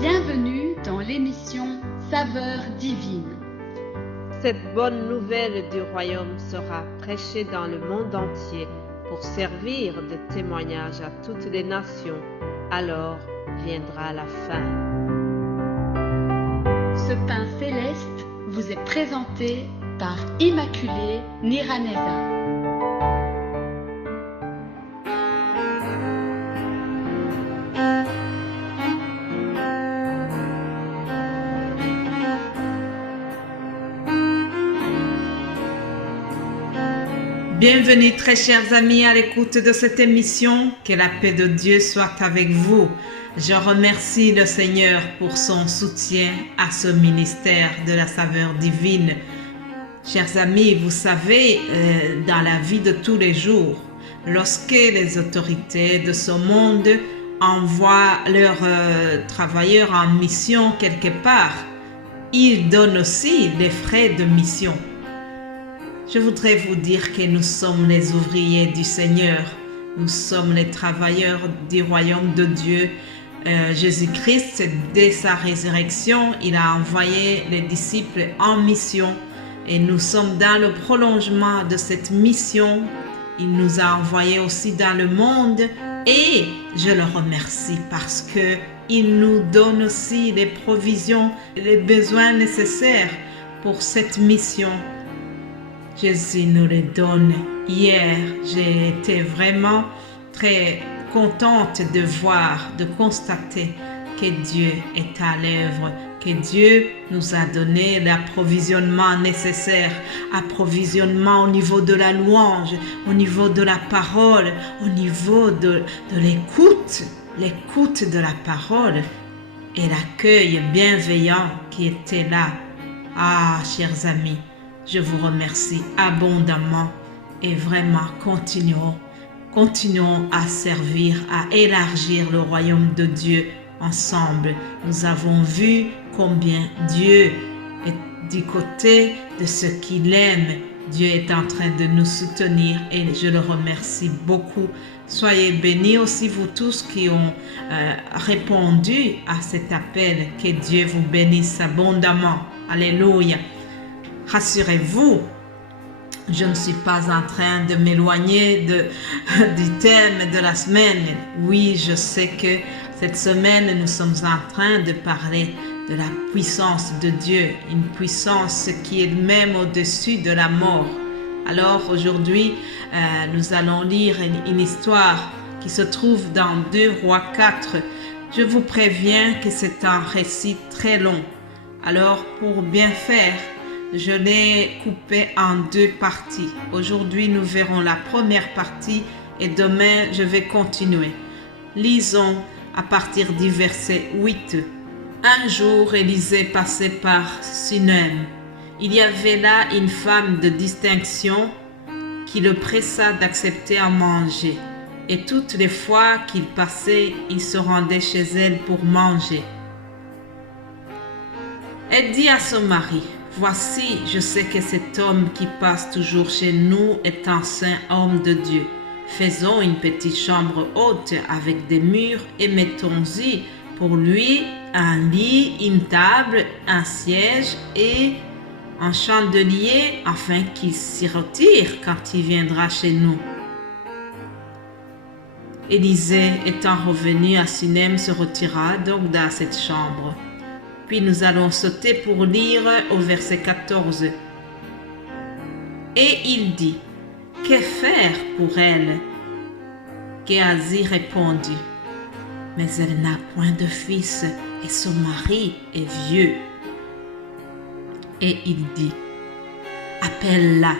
Bienvenue dans l'émission Saveurs divines. Cette bonne nouvelle du royaume sera prêchée dans le monde entier pour servir de témoignage à toutes les nations. Alors viendra la fin. Ce pain céleste vous est présenté par Immaculée Niraneza. Bienvenue très chers amis à l'écoute de cette émission. Que la paix de Dieu soit avec vous. Je remercie le Seigneur pour son soutien à ce ministère de la saveur divine. Chers amis, vous savez, dans la vie de tous les jours, lorsque les autorités de ce monde envoient leurs travailleurs en mission quelque part, ils donnent aussi des frais de mission. Je voudrais vous dire que nous sommes les ouvriers du Seigneur. Nous sommes les travailleurs du royaume de Dieu. Jésus-Christ, dès sa résurrection, il a envoyé les disciples en mission. Et nous sommes dans le prolongement de cette mission. Il nous a envoyés aussi dans le monde. Et je le remercie parce qu'il nous donne aussi les provisions, les besoins nécessaires pour cette mission. Jésus nous les donne. Hier, j'ai été vraiment très contente de voir, de constater que Dieu est à l'œuvre, que Dieu nous a donné l'approvisionnement nécessaire, approvisionnement au niveau de la louange, au niveau de la parole, au niveau de l'écoute de la parole et l'accueil bienveillant qui était là. Ah, chers amis, je vous remercie abondamment et vraiment continuons à servir, à élargir le royaume de Dieu ensemble. Nous avons vu combien Dieu est du côté de ceux qu'il aime. Dieu est en train de nous soutenir et je le remercie beaucoup. Soyez bénis aussi vous tous qui ont répondu à cet appel. Que Dieu vous bénisse abondamment. Alléluia. Rassurez-vous, je ne suis pas en train de m'éloigner du thème de la semaine. Oui, je sais que cette semaine, nous sommes en train de parler de la puissance de Dieu, une puissance qui est même au-dessus de la mort. Alors aujourd'hui, nous allons lire une histoire qui se trouve dans 2 Rois 4. Je vous préviens que c'est un récit très long. Alors pour bien faire, je l'ai coupé en 2 parties. Aujourd'hui, nous verrons la première partie et demain, je vais continuer. Lisons à partir du verset 8. Un jour, Élisée passait par Sunem. Il y avait là une femme de distinction qui le pressa d'accepter à manger. Et toutes les fois qu'il passait, il se rendait chez elle pour manger. Elle dit à son mari: voici, je sais que cet homme qui passe toujours chez nous est un saint homme de Dieu. Faisons une petite chambre haute avec des murs et mettons-y pour lui un lit, une table, un siège et un chandelier afin qu'il s'y retire quand il viendra chez nous. Élisée, étant revenu à Sunem, se retira donc dans cette chambre. Puis nous allons sauter pour lire au verset 14. Et il dit: que faire pour elle? Géasi répondit: mais elle n'a point de fils et son mari est vieux. Et il dit: appelle-la.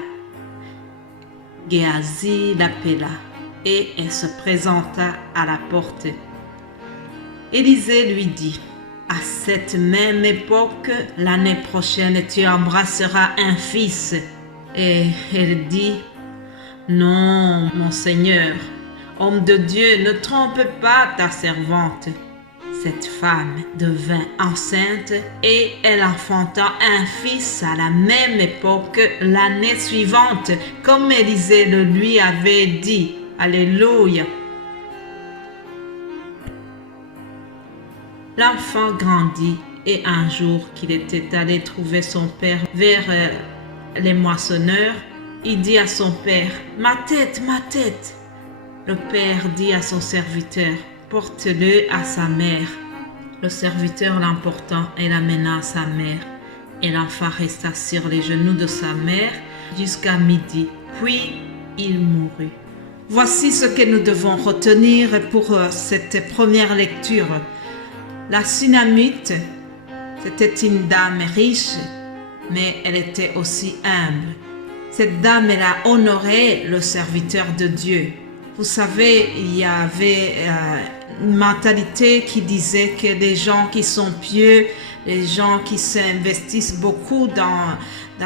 Géasi l'appela et elle se présenta à la porte. Élisée lui dit: à cette même époque, l'année prochaine, tu embrasseras un fils. Et elle dit: non, mon Seigneur, homme de Dieu, ne trompe pas ta servante. Cette femme devint enceinte et elle enfanta un fils à la même époque l'année suivante, comme Élisée le lui avait dit. Alléluia. L'enfant grandit et un jour qu'il était allé trouver son père vers les moissonneurs, il dit à son père, « Ma tête, ma tête !» Le père dit à son serviteur, « Porte-le à sa mère. » Le serviteur l'emportant et l'amena à sa mère. Et l'enfant resta sur les genoux de sa mère jusqu'à midi, puis il mourut. Voici ce que nous devons retenir pour cette première lecture. La Sunamite, c'était une dame riche, mais elle était aussi humble. Cette dame, elle a honoré le serviteur de Dieu. Vous savez, il y avait une mentalité qui disait que les gens qui sont pieux, les gens qui s'investissent beaucoup dans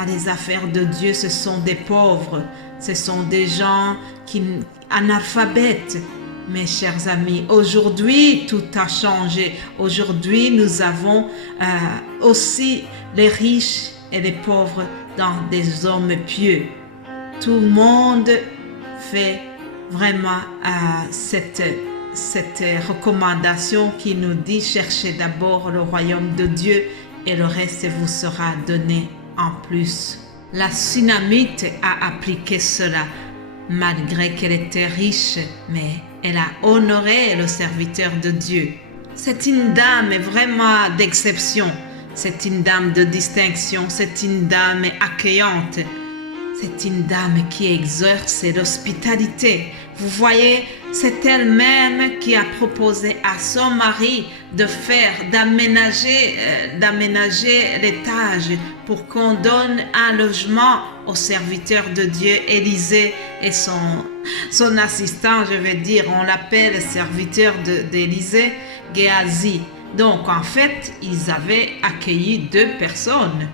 les affaires de Dieu, ce sont des pauvres, ce sont des gens analphabètes. Mes chers amis, aujourd'hui, tout a changé. Aujourd'hui, nous avons aussi les riches et les pauvres dans des hommes pieux. Tout le monde fait vraiment cette recommandation qui nous dit cherchez d'abord le royaume de Dieu et le reste vous sera donné en plus. La Sunamite a appliqué cela malgré qu'elle était riche, mais elle a honoré le serviteur de Dieu. C'est une dame vraiment d'exception, c'est une dame de distinction, c'est une dame accueillante. C'est une dame qui exerce l'hospitalité. Vous voyez, c'est elle-même qui a proposé à son mari d'aménager l'étage pour qu'on donne un logement au serviteur de Dieu, Élisée, et son assistant, je vais dire, on l'appelle serviteur d'Élisée, Géasi. Donc, en fait, ils avaient accueilli 2 personnes.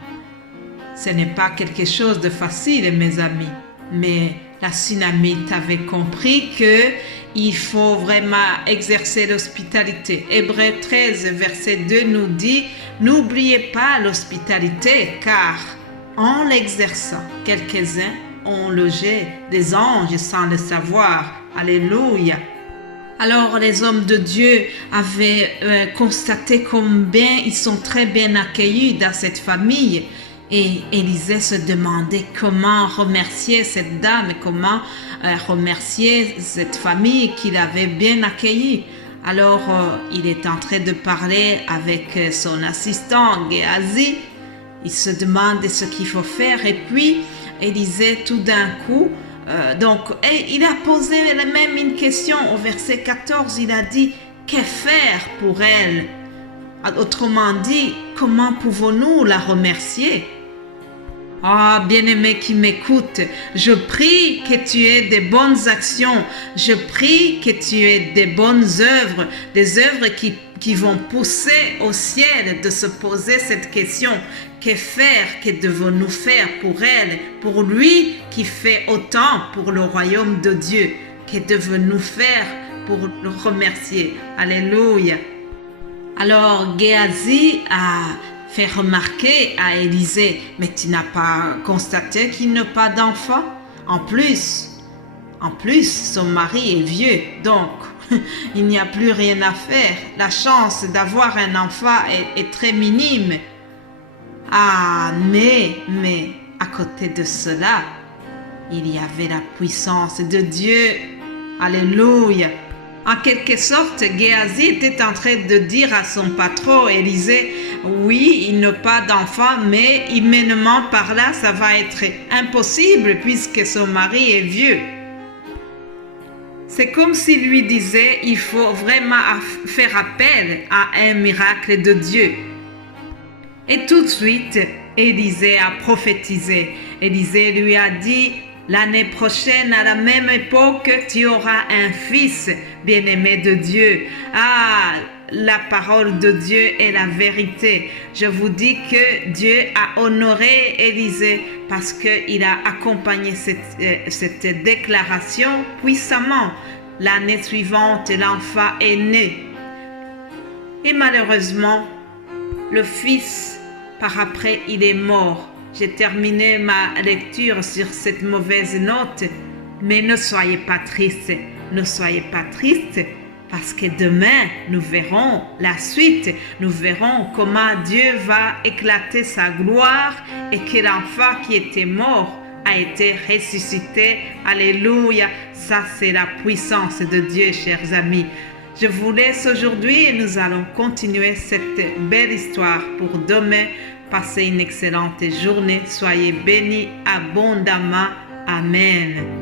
Ce n'est pas quelque chose de facile, mes amis, mais la Sunamite avait compris qu'il faut vraiment exercer l'hospitalité. Hébreux 13, verset 2 nous dit « N'oubliez pas l'hospitalité, car en l'exerçant, quelques-uns ont logé des anges sans le savoir. » Alléluia. Alors les hommes de Dieu avaient constaté combien ils sont très bien accueillis dans cette famille. Et Élisée se demandait comment remercier cette dame, comment remercier cette famille qu'il avait bien accueillie. Alors, il est en train de parler avec son assistant, Géasi. Il se demande ce qu'il faut faire. Et puis, Élisée, tout d'un coup, il a posé même une question au verset 14. Il a dit, « Que faire pour elle ?» Autrement dit, comment pouvons-nous la remercier? Ah, bien-aimé qui m'écoute, je prie que tu aies des bonnes actions, je prie que tu aies des bonnes œuvres, des œuvres qui vont pousser au ciel de se poser cette question. Que faire, que devons-nous faire pour elle, pour lui qui fait autant pour le royaume de Dieu? Que devons-nous faire pour le remercier? Alléluia. Alors, Géasi a fait remarquer à Élisée, mais tu n'as pas constaté qu'il n'a pas d'enfant? En plus, son mari est vieux, donc il n'y a plus rien à faire. La chance d'avoir un enfant est très minime. Ah, mais à côté de cela, il y avait la puissance de Dieu. Alléluia. En quelque sorte, Géasi était en train de dire à son patron, Élisée, oui, il n'a pas d'enfant, mais humainement par là, ça va être impossible puisque son mari est vieux. C'est comme s'il lui disait, il faut vraiment faire appel à un miracle de Dieu. Et tout de suite, Élisée a prophétisé. Élisée lui a dit, l'année prochaine, à la même époque, tu auras un fils, bien-aimé de Dieu. Ah, la parole de Dieu est la vérité. Je vous dis que Dieu a honoré Élisée parce qu'il a accompagné cette déclaration puissamment. L'année suivante, l'enfant est né. Et malheureusement, le fils, par après, il est mort. J'ai terminé ma lecture sur cette mauvaise note, mais ne soyez pas tristes, parce que demain, nous verrons la suite. Nous verrons comment Dieu va éclater sa gloire et que l'enfant qui était mort a été ressuscité. Alléluia. Ça, c'est la puissance de Dieu, chers amis. Je vous laisse aujourd'hui et nous allons continuer cette belle histoire pour demain. Passez une excellente journée. Soyez bénis abondamment. Amen.